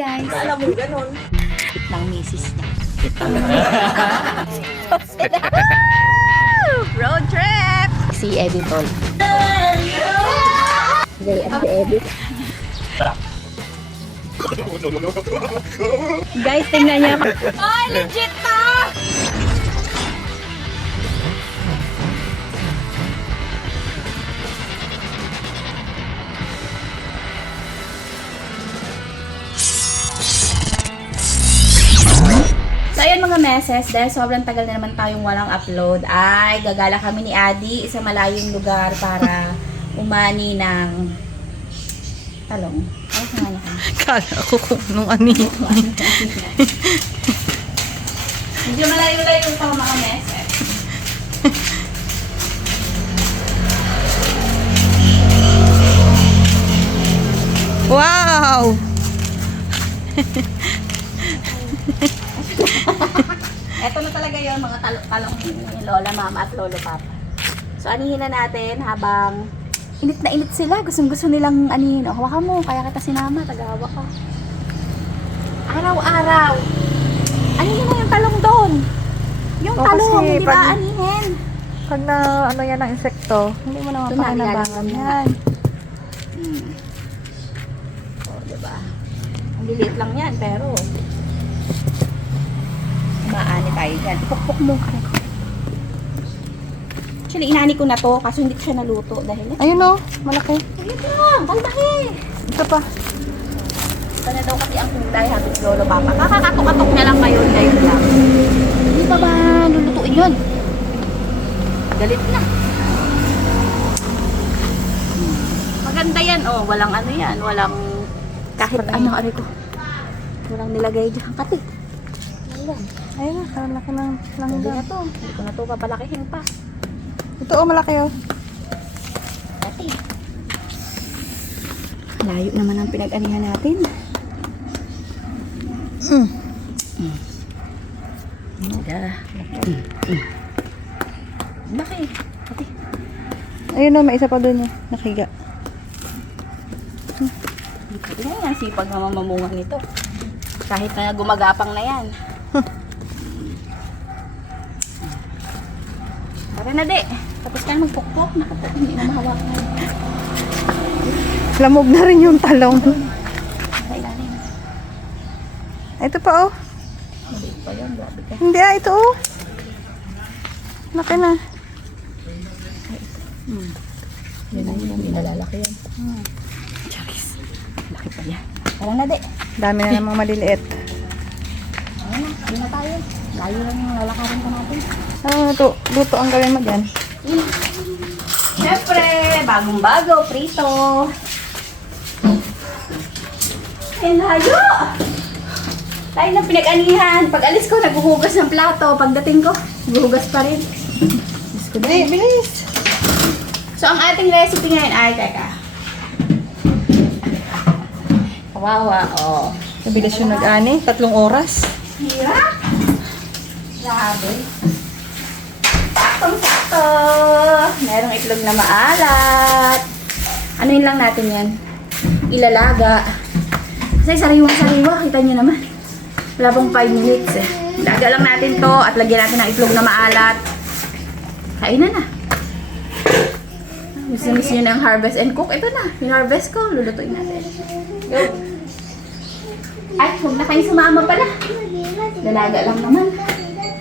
guys. Alam mo, ganun. Ng misis niya. Road trip! Si Editor. Si Edit. Guys, tingnan niya. Ay, legit to! So ayan mga meses, dahil sobrang tagal na naman tayong walang upload, ay gagala kami ni Adi sa malayong lugar para umani ng talong. Ay, sumani kami. Kala ko kung nung ani. Medyo malayo-layo pa mga meses. Wow! Eto na talaga yon mga talong ni Lola, Mama at Lolo Papa. So anihin na natin habang init na init sila. Gusto nilang anihin. O, hawakan mo. Kaya kita sinama. Tagawa ka. Araw-araw. Anihin na yung talong doon. Yung O, talong, kasi hindi ba pag- anihin? Pag na ano yan ng insekto, hindi mo naman Ito na, pakinabangan nilalagyan yan. O, diba? Ang liliit lang yan, pero maani tayo dyan. Ipukpok mo. Aray ko. Actually, inani ko na to kasi hindi ko siya naluto dahil Ayun o, malaki. Wait lang, kalaki. Ito pa. Ito na daw kasi ang kulay, habit Lolo Papa. Kakakatok-katok niya lang ngayon lang. Hindi pa ba lulutuin yun? Galit na. Maganda yan, oh. Walang ano yan, walang kahit Spray. ano, aray ko. Walang nilagay dyan katik. Ayan. Ayun na, parang laki ng Hindi langga. na to. Hindi ko na to papalakihin pa. Ito o, malaki o. Dati. Layo naman ang pinag-anihan natin. Bakit? Ate. Ayun o, may isa pa doon eh. Nakiga. Tingnan yan, sipag na mamamunga nito. Kahit na gumagapang na yan. Tara na, de. Tapos ka na magpukpok. Naku, hindi na mahawakan. Lamog na rin yung talong. Sa ilalim. Ito pa o. Maliit pa yan, grabe ka. Hindi ah, ito o. Laki na. Yan lang yun, hindi nalalaki yan. Charis. Laki pa yan. Tara na, de. Dami na namang maliliit. Ayun na, hindi na tayo. Layo lang yung lalakarin pa natin. Ah, luto ang gawin mo dyan. Siyempre, bagong-bago, prito. Ay, layo! Tayo na pinag-anihan. Pag alis ko, naghuhugas ng plato. Pagdating ko, naghuhugas pa rin. Diyos ko Hindi, din. bilis. So, ang ating recipe ngayon ay, teka. Kawawa, oh. Mabilis yung nag-ani. 3 oras. Hirap. Grabe. Saktong-sakto. Merong itlog na maalat. Ano yun lang natin yan? Ilalaga. Kasi sariwang-sariwa. Kita nyo naman. Wala pong 5 minutes eh. Ilaga lang natin to at lagyan natin ng itlog na maalat. Kainan na. Gusto nyo ng harvest and cook? Ito na. Yung harvest ko. Lulutuin natin. Go. Ay, huwag na kayo sumama pala. Lalaga lang naman.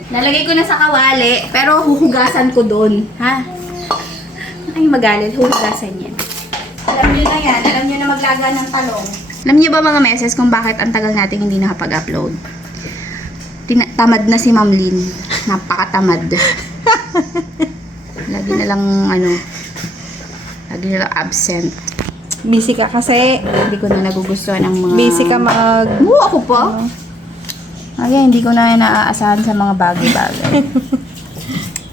Nalagay ko na sa kawali, pero huhugasan ko doon. Ha? Ay, magalit. Huhugasan yan. Alam nyo na yan. Alam nyo na maglaga ng talong. Alam nyo ba mga meses kung bakit ang tagal natin hindi nakapag-upload? Tamad na si Ma'am Lynn. Napakatamad. Lagi na lang, lagi na lang absent. Busy ka kasi. Hindi ko na nagugustuhan ang mga... Busy ka mag... Ako pa? Ay, hindi ko na naaasahan sa mga bagay-bagay.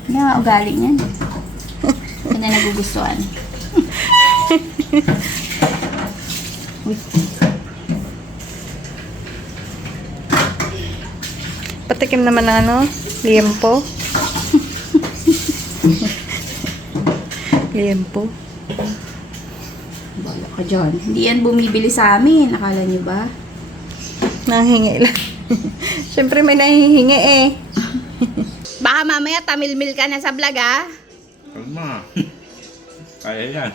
Hindi nga ugali niyan. Hindi na nagugustuhan. Uy. Patikim naman ng liempo. Liempo. Bala ka dyan. Hindi yan bumibili sa amin. Akala niyo ba? Nanghingi lang. Siyempre may nahihingi eh. Baka mamaya tamilmil ka na sa vlog, ah. Kalma. Kaya yan.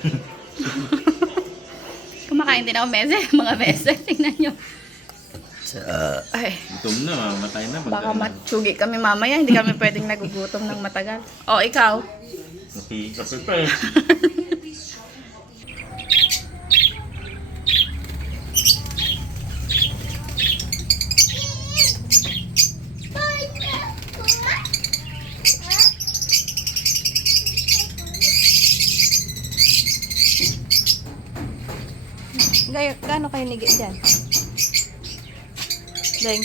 Kumakain din ako mga beses. Tingnan nyo. Ay, Gutom na, matay na. baka matsugi kami mamaya. Hindi kami pwedeng nagugutom ng matagal. O, ikaw? Kape pa eh. Gaano kayo nigi dyan? Deng.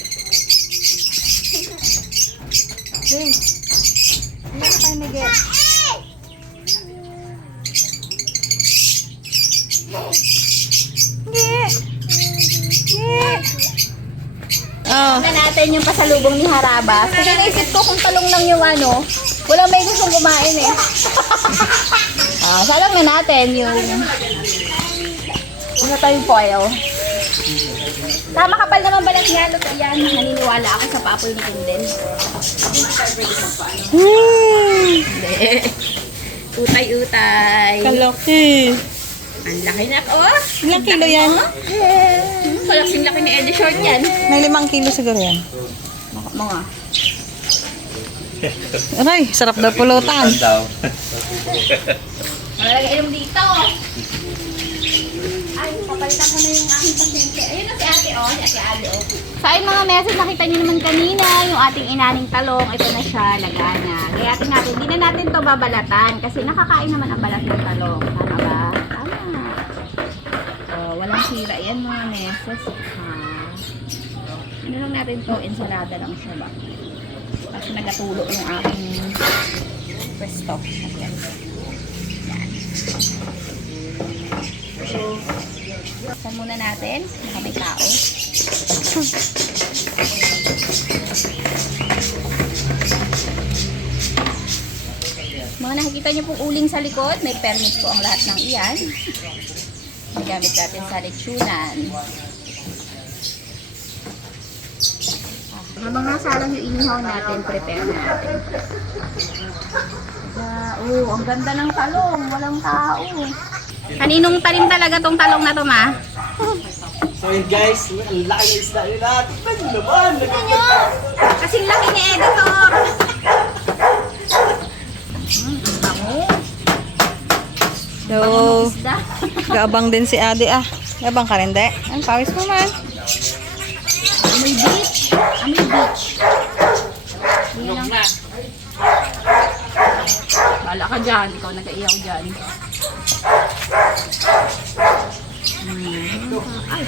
Deng. Gaano kayo nigi? Ngi. Ngi. Oh. Tingnan natin yung pasalubong ni Harabas. Kasi naisip ko kung talong lang yung ano, walang may gustong kumain eh. Salang na natin yung ano tayong foil. Tama kapal naman balat nga luto yan. Naniniwala ako sa papoy ni Kindel. Hindi. Utay-utay. Kalaki. Ang laki na ko. Ilang kilo yan? Kalaksing laki ni Eddie Short yan. May 5 kilo siguro yan. Mga. Aray, sarap daw pulutan. daw. Wala lang ilong dito. Ay, papalitan ko na yung aking pasyente. Ayun na si ate, oh. Si ate Ate, oh. Sa ayun mga meses, nakita niyo naman kanina yung ating inaning talong. Ito na siya, lagana. Kaya natin, hindi na natin to babalatan kasi nakakain naman ang balat ng talong. Tama ba? Tama. Oh, walang sira yan mga meses. Ano lang natin to, ensalada lang siya ba? Kasi nagatulo yung aking pwesto. Ayan. Buksan muna natin. Baka may tao. Mga nakikita niyo pong uling sa likod, may permit po ang lahat ng iyan. Gamit natin sa lechonan. Habang nasa lang yung inihaw natin, prepare na natin. Ang ganda ng talong. Walang tao. Kaninong talim talaga tong talong na to, ma? So yun guys, ang laki ng isda nila. Tignan nyo naman! Kasing laki ni Editor. Ang bango. So, Isda. gaabang din si Ade ah. Gaabang ka rin, de? Ang pawis mo man. Amoy beach. Amoy beach. Yan lang. Bala ka dyan. Ikaw nag-iyaw dyan. Ay.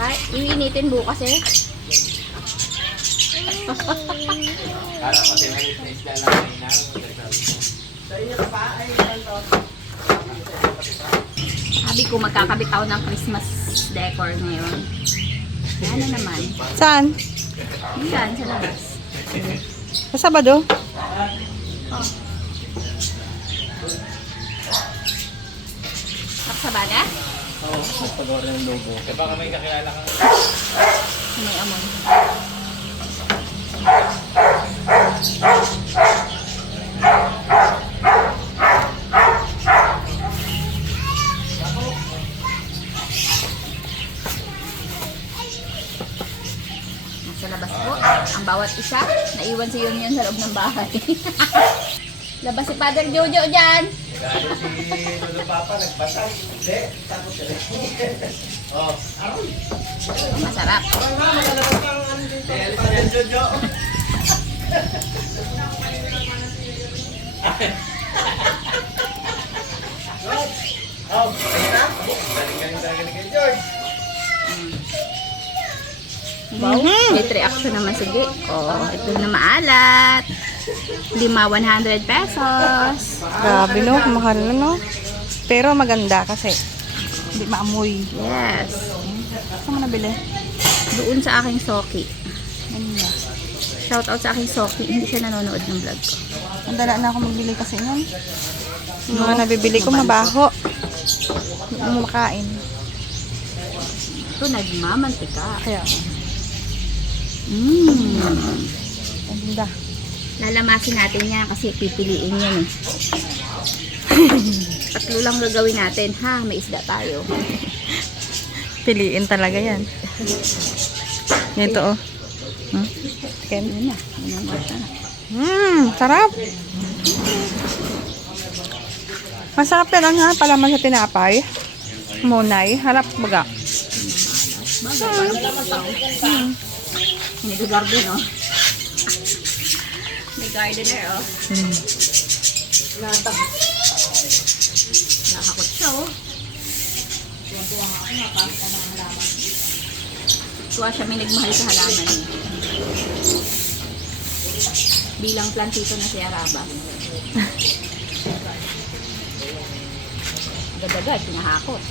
Ay, iinitin bukas eh. Sabi ko magkakabitaw ng Christmas decor ngayon. Ano naman? Saan? Yan, sa labas. Sa Sabado? Sabada? Oo, magpagawa rin ng logo. Eh baka may kakilala ka. May amoy. Nasa labas po. Ang bawat isa, naiwan si Yun sa loob ng bahay. Labas si Father Jojo dyan. Kaya si Lolo Papa nagbasag. Hindi, takot sila. Oh, aroy. Masarap. Aroy ma, magalabas kang ano dito. Father Jojo. Oh, ayun na. Galing kay George. Wow, may reaction naman sige. Oh, ito na maalat. 100 pesos. Grabe no, mahal na no. Pero maganda kasi hindi maamoy. Yes. Saan mo nabili? Doon sa aking Soki. Ano na? Shout out sa aking Soki. Hindi siya nanonood ng vlog ko. Ang dala na ako magbili kasi nun. Yung mga nabibili ko mabaho. Hindi mo makain. Ito, nagmamantika. Kaya, ang ganda. Lalamasin natin yan kasi pipiliin yan eh. Tatlo lang gagawin natin, ha? May isda tayo. Piliin talaga yan. Ito, oh. Ken. Yan na. Yan na. Sarap. Masarap yan ang ha, palaman sa tinapay. Monay, harap baga. May garden, oh. May gardener, oh. Nakakot siya, oh. Tuwa siya may nagmahal sa halaman niya. Bilang plantito na si Araba. Agad-agad, pinahakot.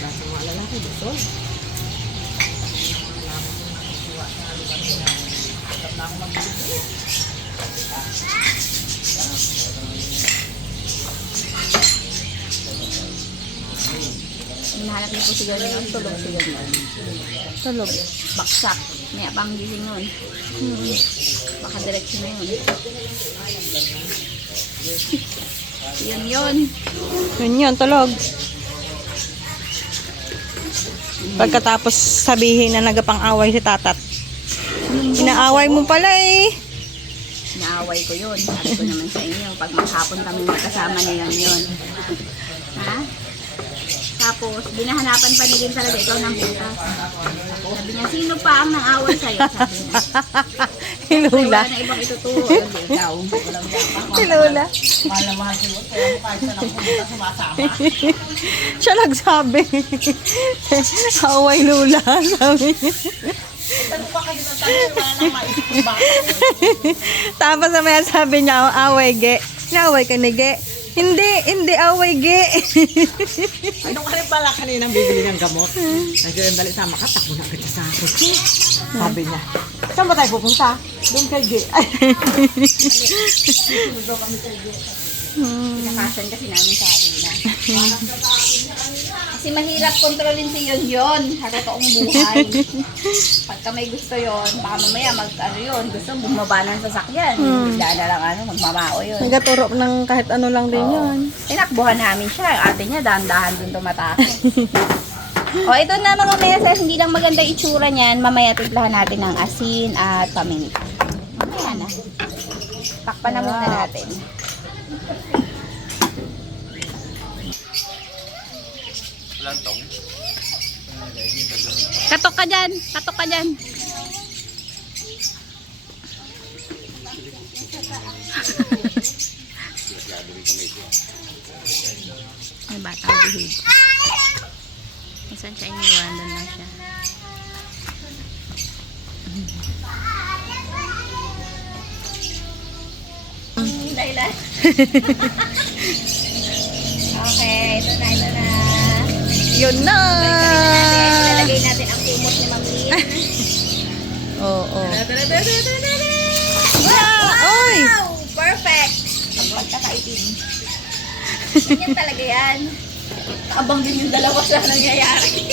Nasa mga lalaki dito. Hinahanap niyo po si Ganyan. Tulog si Ganyan. Tulog. Baksak. May apang gising nun. Baka direksyon na yun. Yun. Yun, tulog. Pagkatapos sabihin na nagapang-away si Tatat. Inaaway mo pala eh. Naaway ko yun. Sabi ko naman sa inyo, pag maghapon kami magkasama na yun. Ha? Tapos, binahanapan pa nila talaga ikaw ng butas. Sabi niya, sino pa ang nang-away sa'yo? Sabi niya. Hilula. Wala na ibang ituturo. Hindi, ikaw. Walang dapat. Hilula. Malamahal si Wood, kaya mo kahit saan ako pumunta sumasama. Siya nagsabi. Away lula, sabi niya. Ano pa kasi ng tanong, wala nang maisip ko ba? Tapos naman sabi niya, away ge. Naaway ka ni ge. Hindi away ge. Ano ka rin pala kaninang bibili ng gamot? Nagsirin dali sama ka, takbo na kita sa ako. Sabi niya, saan ba tayo pupunta? Doon kay G. Pinakasan kasi namin sa akin na. Kasi mahirap kontrolin si Yon sa totoong buhay. Pagka may gusto yon, baka mamaya yun, gusto bumaba ng sasakyan. Bigla na lang magmamao yun. Nagaturo ng kahit ano lang din yun. Tinakbuhan namin siya. Yung ate niya, dahan-dahan dun tumatake. O, ito na mga meses, hindi lang maganda itsura niyan. Mamaya timplahan natin ng asin at paminta. Mamaya na. Takpan na muna natin. Katok ka dyan. Katok ka dyan. May batang bihid. Saan siya iniwan? Doon lang siya. Dahilan. Okay, ito na. Yun na! Ilalagay natin ang kumot ni Ma'am Lynn. Oo. Wow! Perfect! Ang pagkakaitin. Ganyan talaga yan. Abang din yung dalawa sa nangyayari.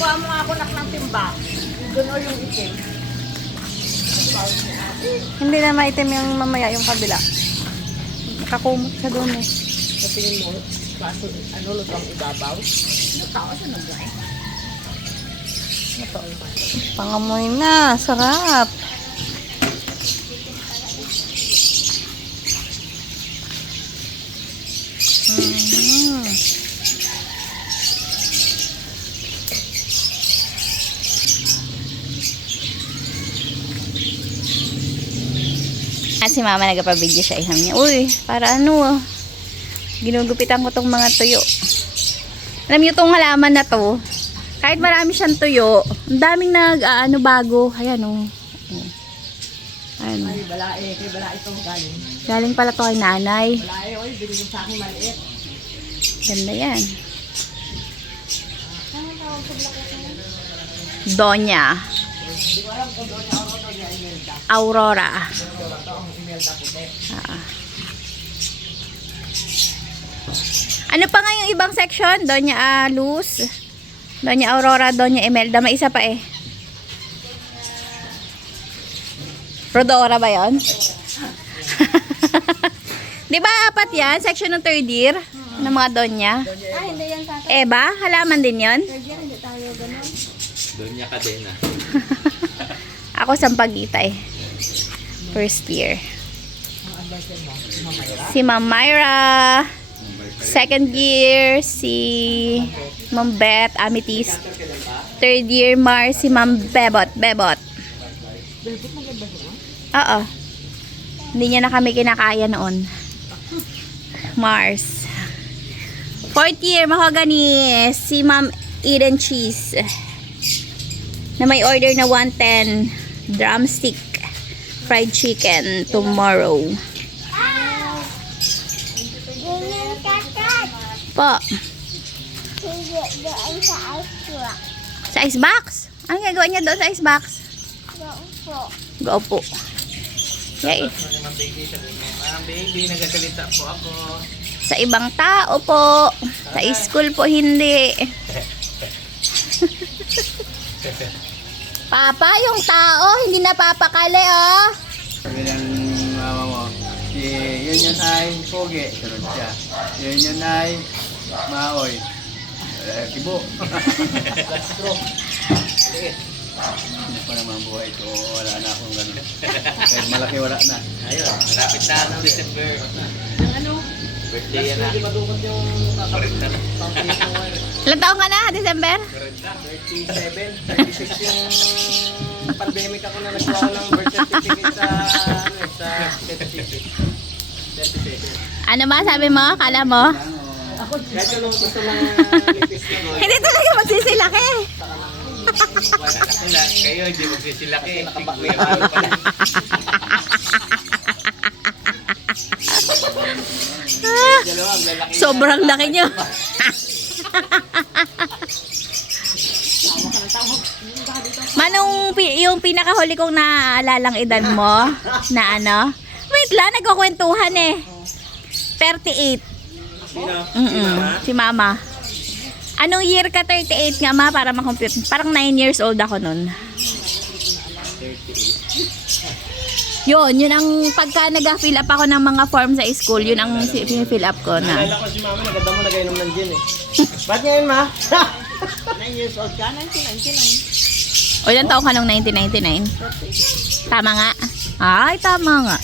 Kuha mo nga ako ng timba. Doon o yung itim. Hindi na maitim yung mamaya yung kabila. Nakakumot siya doon eh. Sa tingin mo, kaso ano lutang ibabaw? Pangamoy na. Sarap. At si mama nagpa-video siya iham niya. Uy, para ano, ginugupitan ko tong mga tuyo. Alam niyo tong halaman na to, kahit marami siyang tuyo, ang daming bago. Ayan o. Ayan. Ay, balae. Kay balae itong galing. Galing pala to kay nanay. Balae, oy, binigyan sa akin maliit. Ganda yan. Donya. Hindi ko alam kung doon ako Aurora. Ano pa nga yung ibang section? Doña Luz, Doña Aurora, Doña Imelda. May isa pa eh. Rodora ba yun? Di ba apat yan? Section ng third year? Ng mga Doña? Hindi yan sa Eba? Halaman din yon? hindi tayo ganun. Doon niya kadena. Ako Sampaguita eh. First year. Si Ma'am Myra. Second year, si Ma'am Beth, Amethyst. Third year, Mars, si Ma'am Bebot. Oo. Hindi niya na kami kinakaya noon. Mars. Fourth year, Mahogany, si Ma'am Eden Cheese. Na may order na 110 drumstick fried chicken tomorrow. Po. Doon sa ice rock. Sa icebox? Ano gagawa niya doon sa icebox? Doon po. Go po. Yay. Baby, nagagalita po ako. Sa ibang tao po. Sa school po hindi. Papa, yung tao, hindi napapakali oh. Sabi ng mama mo, yun yun ay pogi, sunod siya. Yun yun ay maoy. Kibo. Hindi pa naman buhay ito, wala na akong gano'n. Kahit malaki wala na. Ayun, malapit na ng December. Birthday yan na. Ilang taon ka na, December? 37, 36 yung pandemic ako na nagkuha ko ng birth certificate sa certificate. 37. Ano ba sabi mo? Kala mo? Kahit yung gusto ng lipstick ko. Hindi talaga magsisilaki. Sila, kayo hindi magsisilaki. Kuya Pao pala. Sobrang laki nyo. Manong yung pinakahuli kong naalalang edad mo na ano? Wait lang, nagkukwentuhan eh. 38. Si Mama. Anong year ka 38 nga ma para makompute? Parang 9 years old ako nun. Yun ang pagka nag-fill up ako ng mga form sa school, yun ang fill up ko na. Naalala ko si mama, naganda mo nag-inom ng gin eh. Ba't ngayon ma? 9 years old ka? 1999. O ilang taon ka nung 1999? Tama nga. Ay, tama nga.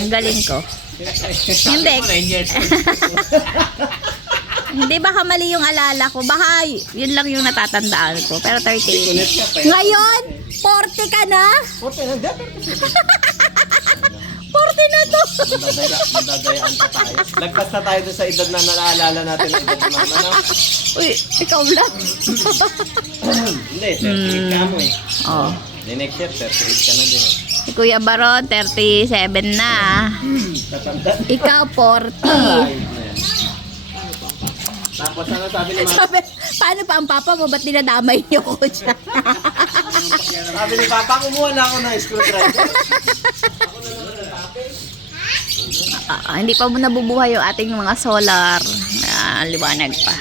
Ang galing ko. Hindi. 9 years old. Hindi baka mali yung alala ko. Baka yun lang yung natatandaan ko. Pero 38. Ngayon, 40 ka na? 40 na, 40 na to. Madadayaan pa tayo. Lagpas na tayo dun sa edad na naalala natin ang edad ni mama, no? Uy, ikaw lang. Hindi, 38 ka mo eh. Oh. Di next year, 38 ka na din. Si Kuya Baron, 37 na. Tatanda. Ikaw, 40. Ay, tapos ano sabi ni mama? Sabi, paano pa ang papa mo? Ba't dinadamay niyo ko dyan? Sabi ni papa, kumuha na ako ng screwdriver. Hindi pa nabubuhay yung ating mga solar. Liwanag pa.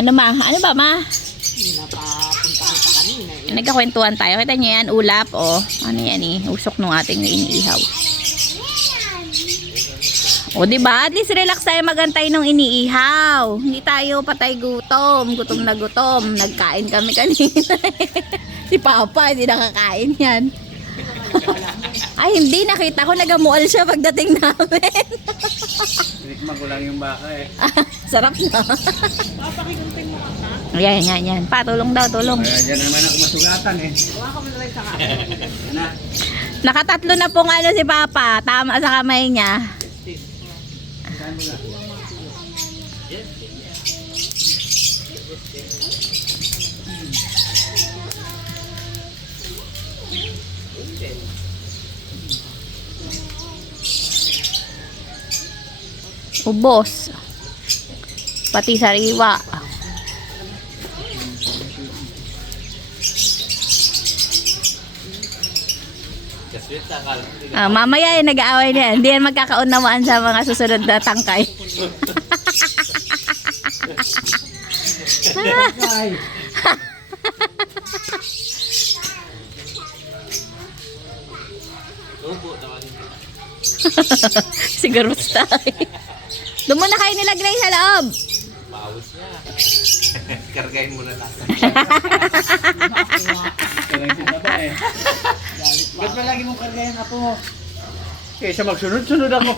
Ano ma? Ano ba ma? Nagkakwentuhan tayo. Kita niyo yan, ulap o. Ano yan eh? Usok nung ating iniihaw. O diba? At least relax tayo magantay nung iniihaw. Hindi tayo patay gutom. Gutom na gutom. Nagkain kami kanina. Si Papa, hindi nakakain yan. Ay, hindi. Nakita ko nagamual siya pagdating namin. Tinikman ko lang yung baka eh. Sarap na. Yan. Patulong daw, tulong. Kaya dyan naman ako masugatan eh. Nakatatlo na pong ano si Papa. Tama sa kamay niya. Ubos. Pati sariwa. Kaswit sa akala. Mamaya nag-aaway na yan. Hindi yan magkakaunawaan sa mga susunod na tangkay. Lubo naman. Siguro basta. Doon mo na kayo nila Grace sa loob. Pawis niya. Kargahin mo na lang. Karang si Papa eh. Ba't ba lagi mong kargayan ako? Kaysa magsunod-sunod ako.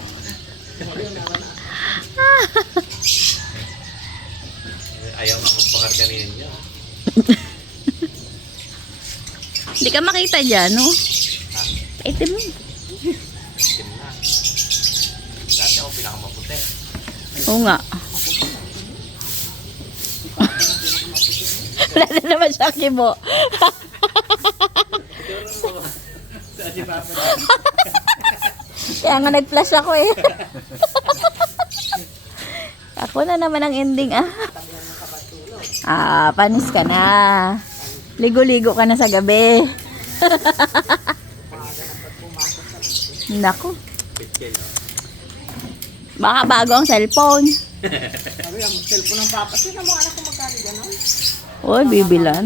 Ayaw na akong pakarganin niya. Hindi ka makita dyan, no? Itim mo. Kim na. Dati ako pinakamaputi. Oo nga. Wala na naman siya kibo. Saan si Papa? Kaya nga nag-flash ako eh. Ako na naman ang ending ah. Panis ka na. Ligo-ligo ka na sa gabi. Naku. Baka bago ang cellphone. Sabi ang cellphone ng papa. Sino mo anak ko magkano gano'n? Uy, bibilan.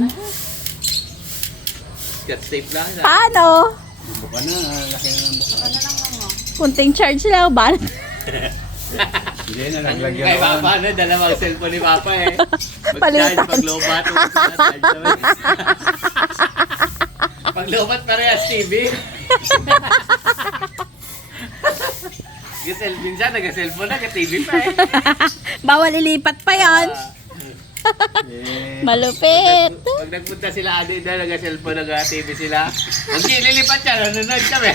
Got safe lang na. Paano? Buka na, laki na ng buka. Kunting charge lang ba? Hindi na, naglagyan Kay ako. Papa na, dalawang cellphone ni Papa eh. Mag-charge, Palitan. pag-lobat. Pag-lobat parehas TV. Minsan nag-cellphone na, ka-TV pa eh. Bawal ilipat pa yon. Eh, Malupit. Pag nagpunta sila adi na, nag-cellphone, nag-TV sila. Huwag nililipat siya, nanonood kami.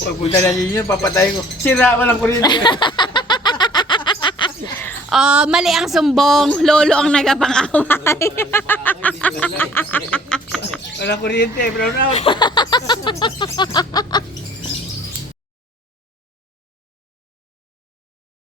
Pagpunta na ninyo, papatayin ko. Sira, walang kuryente. Oh, mali ang sumbong. Lolo ang nagapang-away. Walang kuryente, brown out.